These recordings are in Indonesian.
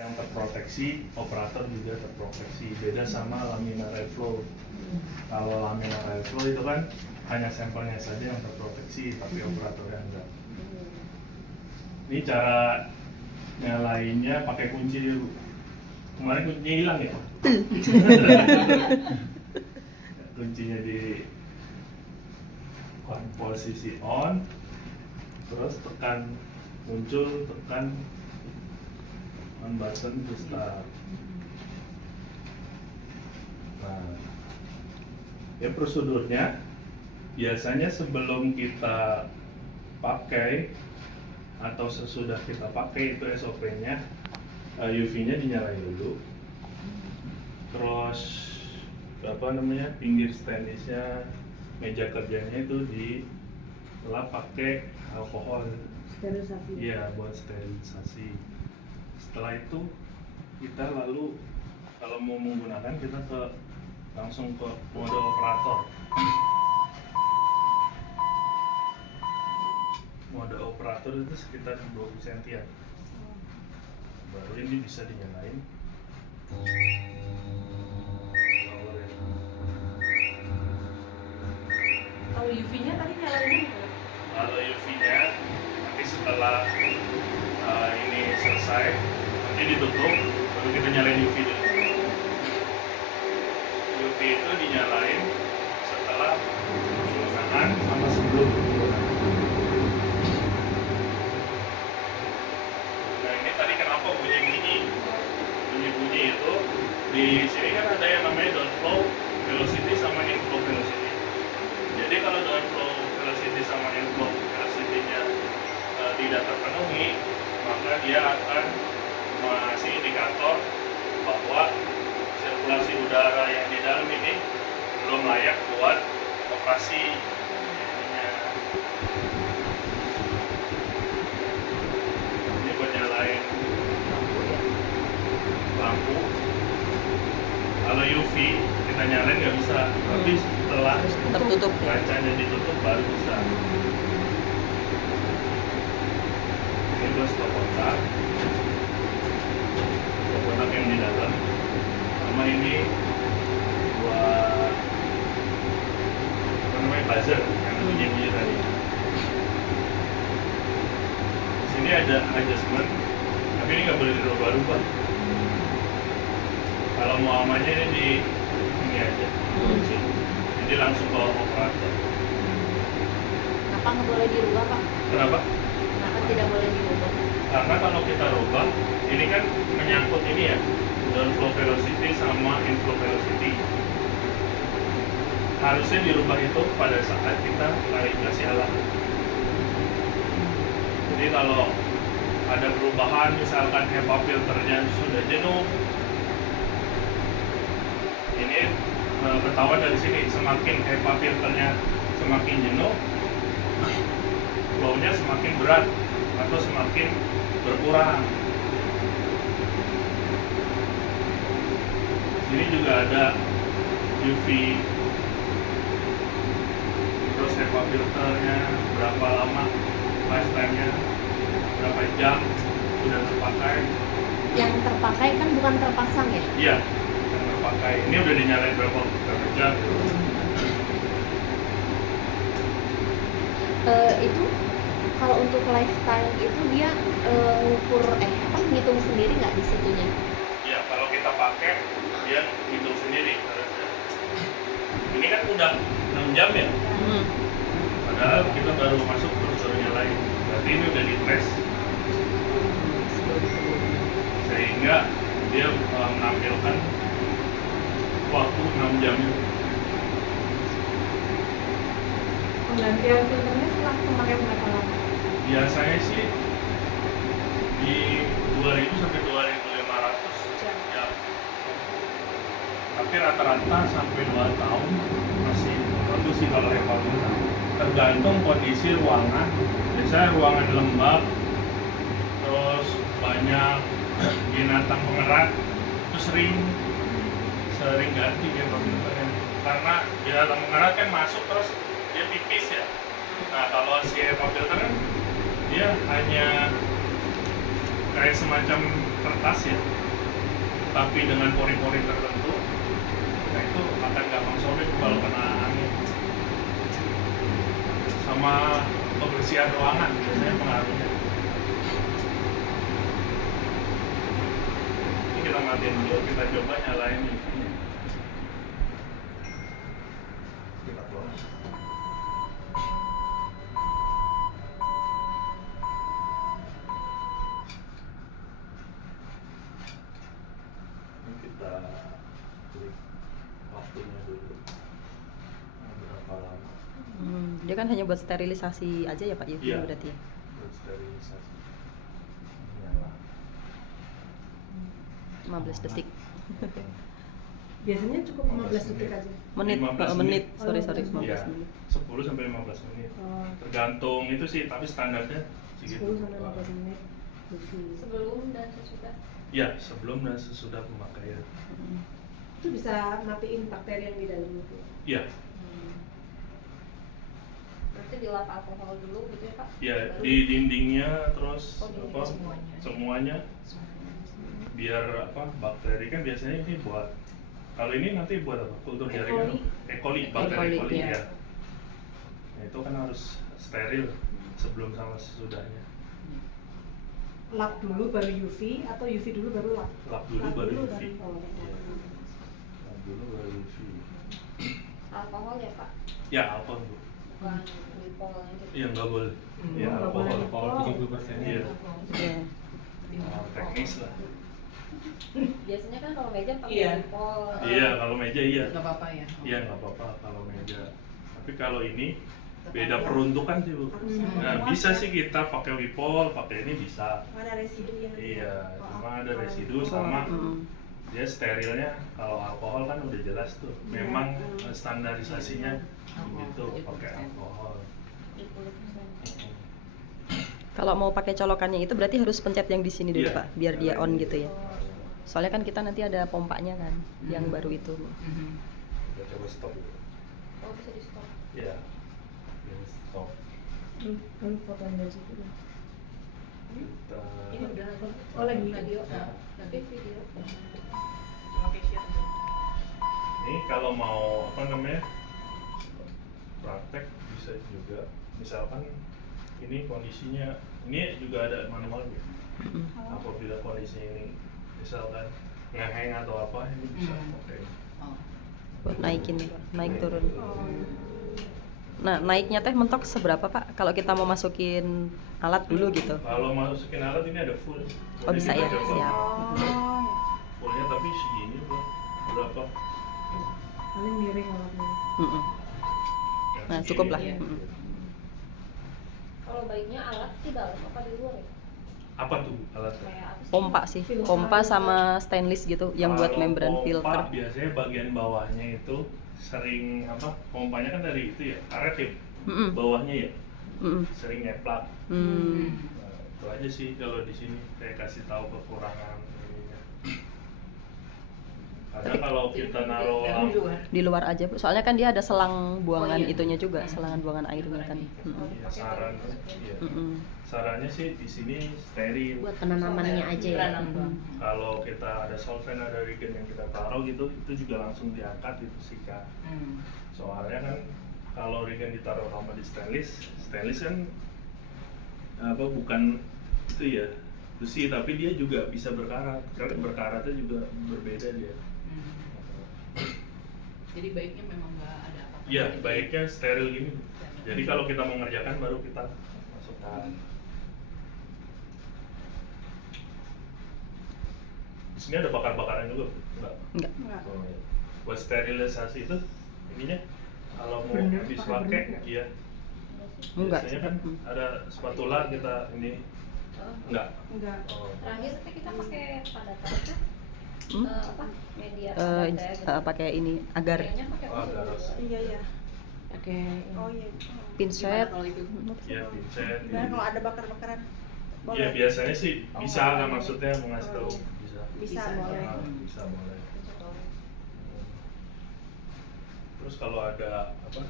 Yang terproteksi, operator juga terproteksi. Beda sama laminar airflow. Kalau laminar airflow itu kan hanya sampelnya saja yang terproteksi, tapi operatornya enggak. Ini cara nyalainnya pakai kunci dulu. Kemarin kuncinya hilang ya? Kuncinya di posisi on, terus tekan muncul, tekan on button to start. Nah, ya prosedurnya biasanya sebelum kita pakai atau sesudah kita pakai itu SOP-nya, UV-nya dinyalain dulu. Terus pinggir stainless-nya, meja kerjanya itu setelah pakai alkohol. Sterilisasi. Iya, buat sterilisasi. Setelah itu kita lalu kalau mau menggunakan kita langsung ke mode operator. Mode operator itu sekitar 20 cm. Baru ini bisa dinyalain. Kalau UV-nya tadi nyalainnya gimana? Kalau UV-nya nanti setelah ini selesai, nanti ditutup, baru kita nyalain UV dulu. UV itu dinyalain setelah penggunaan sama sebelum penggunaan. Nah ini tadi kenapa bunyi-bunyi? Bunyi-bunyi itu di sini kan ada yang namanya downflow velocity sama inflow velocity. Jadi kalau downflow velocity sama inflow velocity-nya tidak terpenuhi, maka dia akan mengasih indikator bahwa sirkulasi udara yang di dalam ini belum layak buat operasi. Ini buat nyalain lampu. Kalau UV kita nyalain nggak bisa, tapi setelah tertutup ya. kacanya ditutup baru bisa. Ini buat stop kontak yang di dalam, sama ini buat buzzer yang bunyi-bunyi tadi. Di sini ada adjustment, tapi ini nggak boleh dirubah-rubah. Kalau mau amannya ini ini aja, jadi langsung ke operator. Kenapa nggak boleh dirubah, Pak? Kenapa? Kenapa tidak boleh dirubah? Karena kalau kita rubah, ini kan menyangkut ini ya, downflow velocity sama inflow velocity. Harusnya dirubah itu pada saat kita kalibrasi alat. Jadi kalau ada perubahan, misalkan HEPA filternya sudah jenuh, ini ketahuan dari sini, semakin HEPA filternya semakin jenuh, flow-nya semakin berat atau semakin berkurang. Sini juga ada UV, terus HEPA filternya berapa lama lifetime-nya, berapa jam sudah terpakai. Yang terpakai kan bukan terpasang ya? Iya, yang terpakai. Ini udah dinyalain berapa jam. Itu kalau untuk lifetime itu dia ngukur ngitung sendiri nggak di situnya? Iya, kalau kita pakai dia hitung sendiri. Ini kan udah 6 jam ya. Padahal kita baru masuk terus baru nyalain. Berarti ini udah dites. Sehingga dia menampilkan waktu 6 jam. Penggantian filternya setelah memakai berapa lama? Biasanya sih di 2000 sampai 2500 jam. Tapi rata-rata sampai 2 tahun masih bagus sih kalau HEPA filter. Tergantung kondisi ruangan. Biasanya ruangan lembab, terus banyak binatang pengerat, itu sering ganti HEPA filternya. Karena binatang pengerat kan masuk terus dia pipis ya. Nah kalau si HEPA filter kan dia hanya kayak semacam atas ya, tapi dengan pori-pori tertentu, nah itu akan gampang sobek kalau kena angin. Sama pembersihan ruangan biasanya pengaruhnya. Ini kita matiin dulu, kita coba nyalain UV-nya. Kita close. Ini kita klik waktunya dulu. Berapa lama? Dia kan hanya buat sterilisasi aja ya Pak UV Iya. berarti ya? Buat sterilisasi. Nyala. 15 detik. Biasanya cukup 15 detik aja. Menit, 15 menit. Oh, Sorry, 15 Iya, 15 menit. 10 sampai 15 menit. Oh, Tergantung itu sih, tapi standarnya 10 segitu. sampai 15 menit. UV. Sebelum dan sesudah. Ya, sebelum dan sesudah pemakaian. Itu bisa matiin bakteri yang di dalam itu. Iya, Berarti dilap alkohol dulu gitu ya Pak? ya Baru- di dindingnya terus Oh, di apa semuanya. semuanya biar apa bakteri kan biasanya ini buat kalau ini nanti buat apa kultur E. jaringan coli. E. coli bakteri E. E. coli, coli ya. ya. Nah, itu kan harus steril sebelum sama sesudahnya. Lap dulu baru UV atau UV dulu baru lap? Lap dulu baru UV. Oh, Iya. Lap dulu baru UV. Alkohol ya Pak? Ya alkohol Bu. Bukan glipol gitu. Iya nggak boleh. Ya nggak boleh. alkohol. Alkohol 70%. Iya. Iya. Teknis lah. Biasanya kan kalau meja pakai Iya. glipol. Iya kalau meja iya. Nggak apa-apa ya? Iya nggak apa-apa kalau meja. Tapi kalau ini beda peruntukan sih Bu. Nah bisa sih kita pakai wipol, pakai ini bisa. Ada residu yang Iya, cuma ada residu sama dia sterilnya. Kalau alkohol kan udah jelas tuh. Memang standarisasinya gitu pakai alkohol. 70%. Kalau mau pakai colokannya itu berarti harus pencet yang di sini dulu Iya. Pak, biar dia on gitu ya. Soalnya kan kita nanti ada pompanya kan, yang baru itu. Kita coba stop dulu. Oh bisa di stop. Ya, ini stop. Kan foto yang dari situ. Kita Ini udah Oh, lagi video. Nah, Nanti video. Oke, siap. ini kalau mau apa namanya praktek bisa juga. Misalkan ini kondisinya, ini juga ada manual ya. Apabila kondisi ini misalkan ngeheng atau apa, ini bisa pakai. Oh. Buat naikin, naik turun. Nah, naiknya teh mentok seberapa Pak? Kalau kita mau masukin alat dulu gitu. Kalau masukin alat ini ada full. Oh, bisa ya? Kita coba. Siap. Fullnya tapi segini bro. Berapa? Paling miring alatnya. Mm-mm. Yang Nah, segini. cukup lah. Iya. Mm-mm. Kalau baiknya alat di dalam apa di luar ya? Apa tuh alatnya? Kayak apa sih? Pompa sih, pompa sama stainless gitu, yang buat Kalau membran pompa, filter. biasanya bagian bawahnya itu sering apa? Pompanya kan dari itu ya, karet ya. Mm-mm. Bawahnya ya, Mm-mm. sering ngeplak. Hmm. Nah, itu aja sih kalau di sini saya kasih tahu kekurangan ininya. Kadang kalau kita naruh Dari luar. Di luar aja Bu. Soalnya kan dia ada selang buangan Oh, iya. itunya juga, selangan buangan airnya kan. Mm-mm. ya, saran, ya. Mm-mm. Sarannya sih di sini steril. Buat penanamannya aja ya. Tanam doang. Kalau kita ada solvent, ada reagent yang kita taruh gitu, itu juga langsung diangkat dibersihkan. Soalnya kan kalau reagent ditaruh lama di stainless, stainless kan apa bukan itu ya besi, tapi dia juga bisa berkarat. Karena berkaratnya juga berbeda dia. Jadi baiknya memang nggak ada apa-apa. Iya, baiknya steril gini. Jadi kalau kita mengerjakan baru kita masukkan. Di sini ada bakar-bakaran juga, enggak? Enggak. Oh, iya. Buat sterilisasi itu ininya kalau mau Burner, habis pakai pakai, burner nggak? iya. Enggak. Biasanya kan ada spatula kita ini Oh. enggak. Enggak. Oh. Terakhir tapi kita pakai padatan kan? Hmm? Apa? Media padat ya gitu. Pakai ini agar Kayaknya pakai Oh, usus harus. dulu. Iya, iya. Oke. Oh iya. pinset. Gimana kalau itu? Iya, pincet. Dan kalau ada bakar-bakaran Iya, biasanya sih Oh, bisa boleh. kan maksudnya mau ngasih tahu Oh. bisa. bisa Bisa, boleh. Ah, bisa boleh. Pincet dulu. Terus kalau ada apa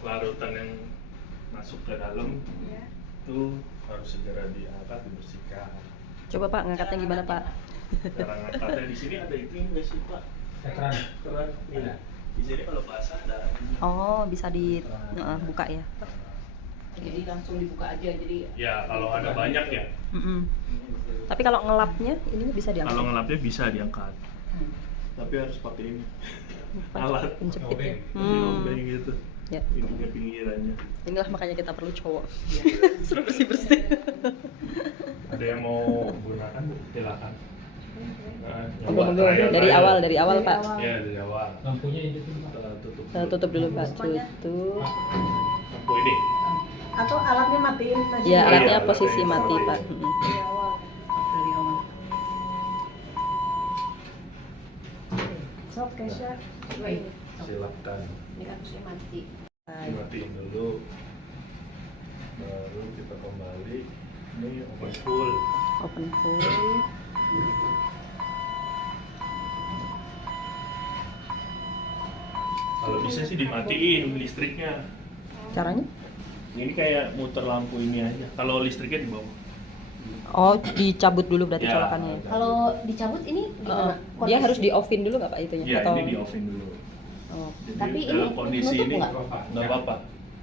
larutan yang masuk ke dalam Iya. itu harus segera diangkat dibersihkan. Coba Pak ngangkatnya gimana Pak? Cara ngangkatnya di sini ada itu nggak sih Pak? Keran. Keran. Iya. Di sini kalau basah ada. Oh bisa dibuka ya? Jadi langsung dibuka aja. Jadi Ya kalau ada banyak ya. Mm-mm. Tapi kalau ngelapnya ini bisa diangkat. Kalau ngelapnya bisa diangkat. Tapi harus pakai ini. Alat. Penjepit ya. Obeng gitu. Ya. Ininya pinggirannya. Inilah makanya kita perlu cowok. Suruh bersih-bersih. Ada yang mau gunakan silakan. Nah, Monggo, monggo. trial, Dari trial. awal Pak. Ya dari awal. Lampunya ini tuh Pak. Tutup. Tutup dulu Pak. Tutup. Lampu ini. Atau alatnya matiin aja. Ya Oh, alatnya iya, posisi alatnya. mati Pak. Mm-mm. Dari awal. dari awal. Sok Kesha. Silakan. Ini kan harusnya mati. Dimatiin dulu. Baru kita kembali. Ini open full. Open full. Kalau bisa sih dimatiin listriknya. Caranya? Ini kayak muter lampu ini aja. Kalau listriknya di bawah. Oh dicabut dulu berarti Ya. colokannya. Kalau dicabut ini gimana? Dia harus Kondisi? di offin dulu nggak Pak itunya? Ya Atau? ini di offin dulu. Oh. Jadi Tapi ini dalam kondisi nutup ini nggak? nggak apa-apa.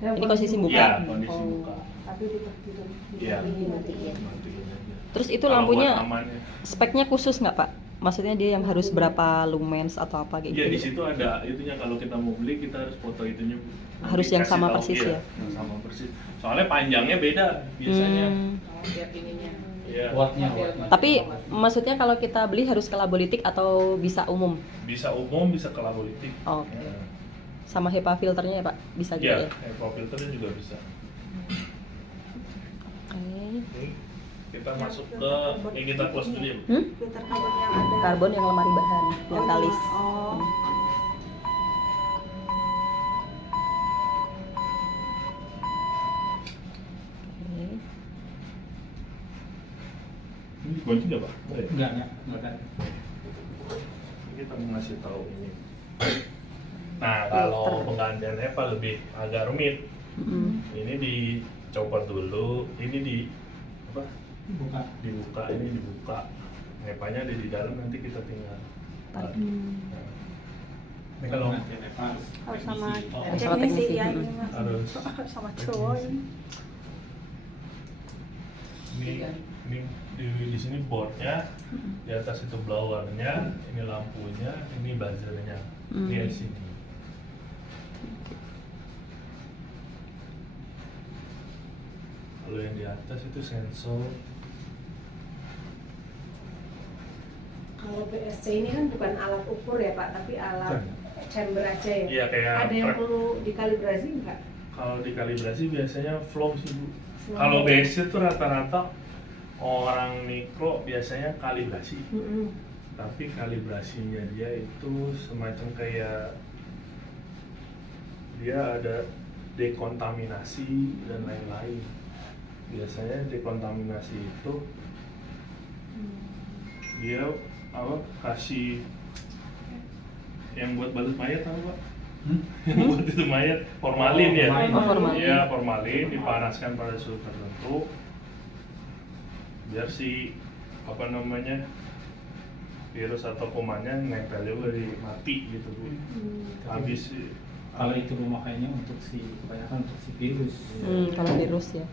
Ini posisi buka. Iya kondisi Oh. buka. Tapi ditutup. Iya. Dimatiin. Matiin aja. Terus itu Kalau lampunya buat amannya. speknya khusus nggak Pak? Maksudnya dia yang harus berapa lumens atau apa kayak Iya gitu? di situ ada itunya kalau kita mau beli kita harus foto itunya. Harus Nanti yang kasih sama tahu, persis iya, ya? Yang sama persis. Soalnya panjangnya beda biasanya. Oh, biar ininya. Iya. Wattnya. Tapi maksudnya kalau kita beli harus kelabolitik atau bisa umum? Bisa umum, bisa kelabolitik. Oke. Ya. Sama HEPA filternya ya Pak? Bisa juga Iya, ya? HEPA filternya juga bisa. Oke. Ini kita masuk ke ini kita close dulu ya. Bu. Filter karbon yang ada. Karbon yang lemari bahan, yang kalis. Oh. Oke. Ini kunci nggak Pak? Enggak. Ini kita mau ngasih tahu ini. Nah kalau penggantian HEPA lebih agak rumit. Mm-mm. Ini dicopot dulu, ini di apa? Buka. Dibuka, ini dibuka. HEPA-nya ada di dalam, nanti kita tinggal tarik. Nah, ini kalau Harus sama Oh, sama teknisi. ya ini Mas. harus Sama cowok ini. ini di sini boardnya, di atas itu blowernya, ini lampunya, ini buzzernya, ini LCD. Kalau yang di atas itu sensor. Kalau BSC ini kan bukan alat ukur ya Pak, tapi alat chamber aja ya. Iya kayak Ada yang trap. perlu dikalibrasi enggak? Kalau dikalibrasi biasanya flow sih Bu. Flow. Kalau BSC itu rata-rata orang mikro biasanya kalibrasi. Tapi kalibrasinya dia itu semacam kayak dia ada dekontaminasi dan lain-lain. Biasanya dekontaminasi itu dia apa kasih yang buat balut mayat tahu Pak? Yang buat itu mayat formalin ya. Oh, formalin. Iya formalin dipanaskan pada suhu tertentu biar si apa namanya virus atau kumannya nempel juga di mati gitu Bu. Habis Kalau itu pemakaiannya untuk kebanyakan untuk si virus. Kalau virus ya.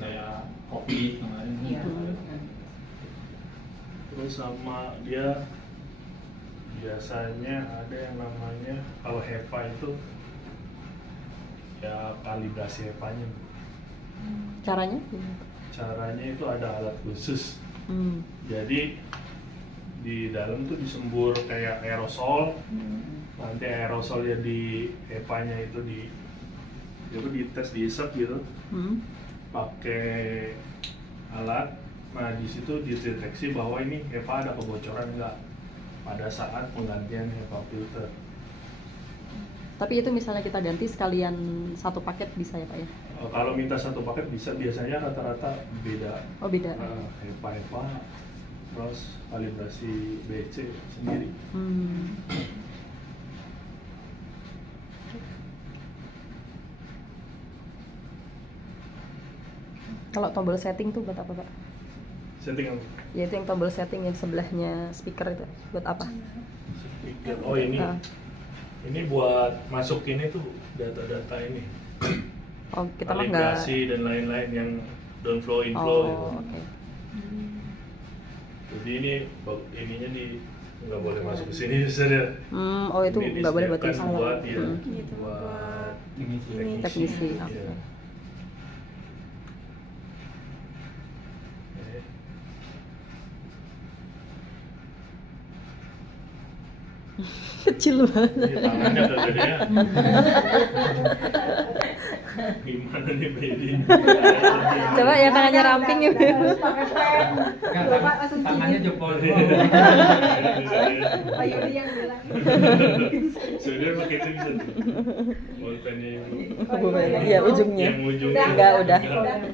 Kayak COVID kemarin. Iya. terus sama dia biasanya ada yang namanya kalau HEPA itu ya kalibrasi HEPA-nya. Caranya? Caranya itu ada alat khusus. Hmm. Jadi di dalam tuh disembur kayak aerosol. Nanti aerosolnya di HEPA-nya itu dites diisep gitu. Pakai alat. Nah di situ dideteksi bahwa ini HEPA ada kebocoran enggak pada saat penggantian HEPA filter. Tapi itu misalnya kita ganti sekalian satu paket bisa ya Pak ya? Kalau minta satu paket bisa, biasanya rata-rata beda. Oh beda. HEPA terus kalibrasi BC sendiri. Kalau tombol setting tuh buat apa Pak? Setting apa? Ya itu yang tombol setting yang sebelahnya speaker itu buat apa? Speaker. Oh ini. Ah. Ini buat masukin itu data-data ini. Oh kita mah nggak. Kalibrasi dan lain-lain yang downflow inflow Oh gitu. oke. Jadi ini ininya nggak boleh masuk ke sini misalnya. Oh itu Ini nggak boleh buat disediakan isi. buat ya, Gitu, buat Ini Teknisi, Iya. oke. Oke. Kecil banget. Ini tangannya kegedean. Gimana nih Baby? Coba yang tangannya ramping ya. Harus pakai pen. Nggak, Bapak langsung tangannya cium. jempol Iya. Pak Yudi yang bilang. Sudah pakai itu bisa tuh. Bolpennya yang Iya ujungnya. yang ujungnya. Enggak, udah.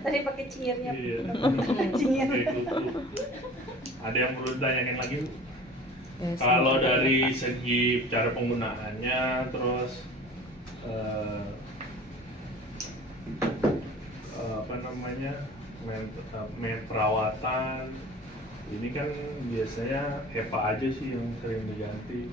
Tadi pakai cingirnya. Iya. Cingir. Pakai kuku. Ada yang perlu ditanyakan lagi Bu? Ya, Kalau dari segi cara penggunaannya, terus apa namanya, main perawatan, ini kan biasanya HEPA aja sih yang sering diganti.